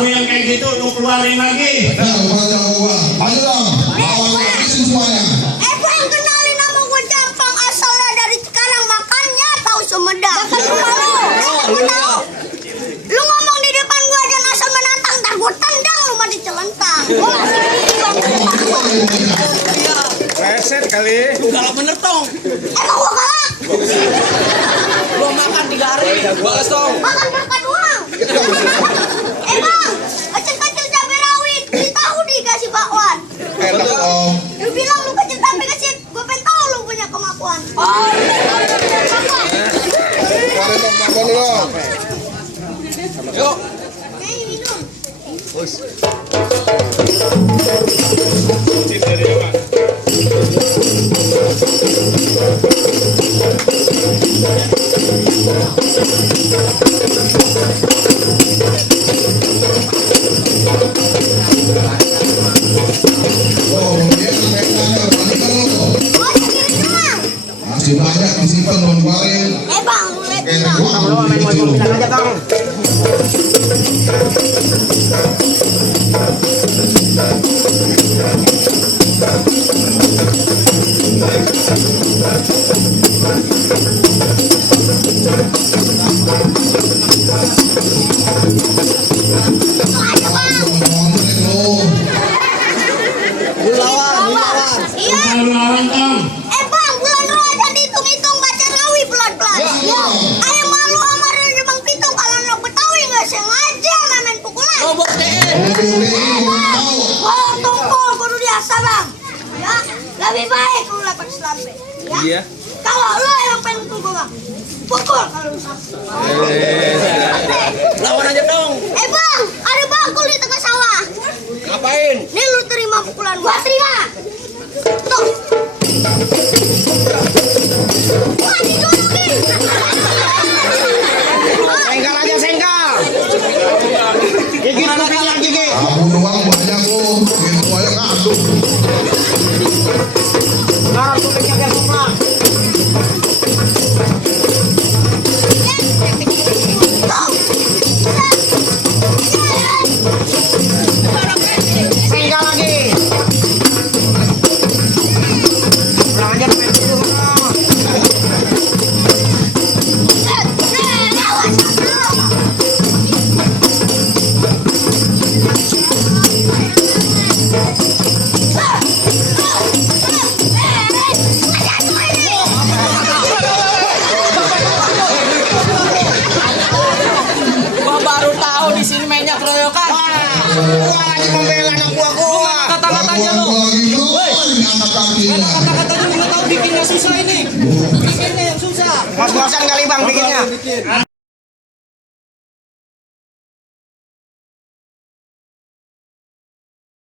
baru yang kayak gitu lu keluarin lagi. Ayo dong, lawan habisin semuanya. Bang, kenalin nama gue Jampang, asalnya dari Cikarang, makannya tahu Sumedang. Gue tahu. Lu ngomong di depan gue aja asal menantang, ntar gue tendang lu mah di celentang. Gue masih di bang. Reset kali. Lu galak bener tong. Emang gue galak? Lu makan 3 hari. Balas tong. Makan berkat doang. Bang, kecil-kecil cabai rawit, beli tahu dikasih bakwan. Enak dong. Lu bilang lu kecil tapi kasih, gue pengen tahu lu punya kemampuan. Oh, Keluarin dong, makan dong. Yuk. nih minum. Dia mainannya balikan lo. Oh, jadi senang. Masih banyak disimpan belum keluarin. Bang, lu lihat Kayak bang. gua belum dikecil. Aja tong. Lu lawan. Iya. Udah lu lawan Tom. Bang, bulan Ramadan dihitung-hitung baca rawi pelan-pelan. Ayo malu sama Raja Bang Pitung kalau anak Betawi nggak sengaja main pukulan. Lu buktiin. Oh, tunggu, kudu biasa bang. Ya, lebih baik lu lepas selampe. Ya. Iya. Kalau lu yang pengen pukul bang, pukul kalau lu sampai. Lawan aja dong. Bang, ada bakul di tengah sawah. Ngapain? Nih lu terima pukulan gua. Terima. Tuh. Wah, dijodohin. Senggal aja senggal. Gigi kupingnya gigi. Abu doang banyak lo. Gitu aja ngadu. Nah, kupingnya biar semua. Senggal lagi. Pulang aja main dulu. Gua baru tahu di sini mainnya keroyokan. Gua lagi membela anak gua. Kata-katanya lu. Lagi lo, ini anak kakinya. Kata-katanya lu tahu bikinnya susah ini. Bikinnya yang susah. Mas-masan kali bang bikinnya.